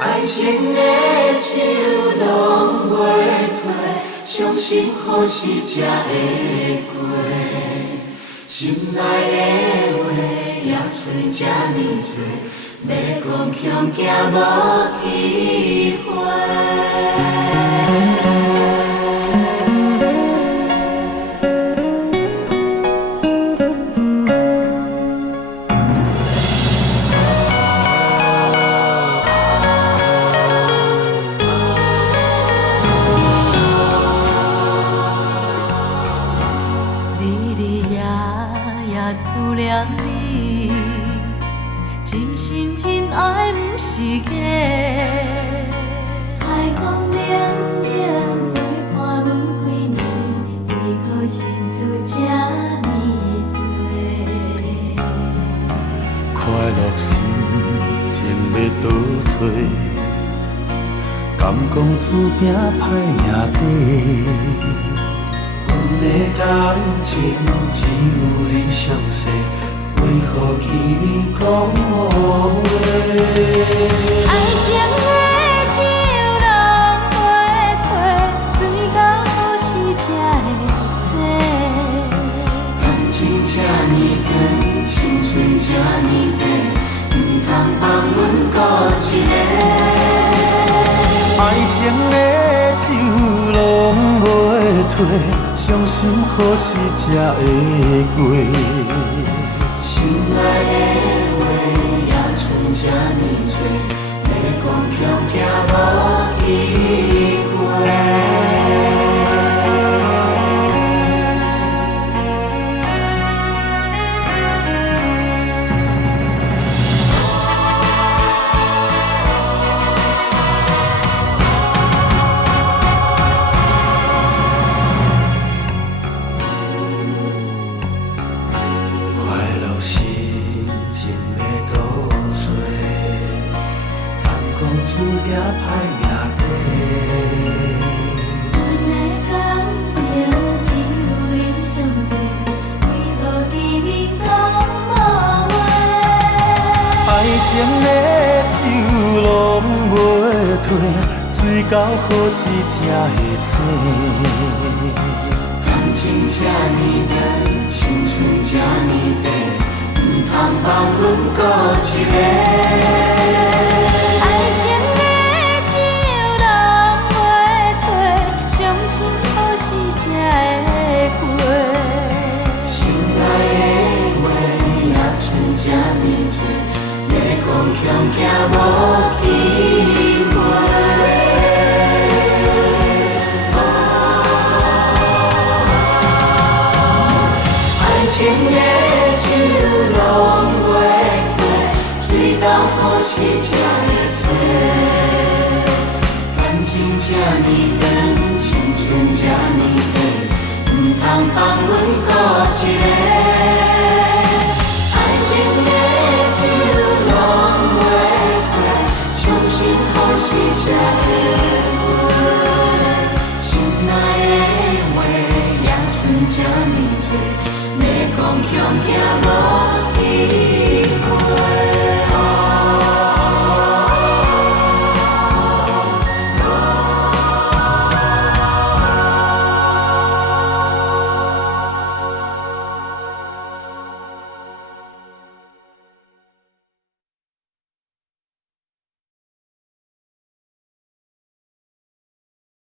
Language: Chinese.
爱情的手拢袂脱，伤心何时才会过？心内的话也找这呢多，要讲恐惊无机会。思念你，真心真爱不是假。海风凉凉陪伴阮几年，为何心事这呢多？快乐心情要倒找，敢讲注定歹命底。阮的感情只有你详细，为何见面讲误话？爱情的手拢袂脱，水到何时才会醉？感情这呢长，青春这呢短，不通放阮孤一个。爱情的手拢袂脱，伤心何时才会过？心内的话也剩这呢多，要讲恐惊无机会。心情要倒找，敢讲注定歹命底。阮的感情只有恁相识，为何见面讲误话？爱情的手拢袂脱，水到何时才会清？感情这呢长，青春这呢短。不通放阮孤一个。爱情的手拢袂脱，伤心何时才会过？心内的话也剩这呢多，要讲恐惊无机会。爱情的手拢袂脱，水到何时才会洗？感情这呢长，青春这呢短，不通放阮孤一个。爱情的手拢袂脱，伤心何时才会过？心内的话也剩这呢多。要讲恐惊无机。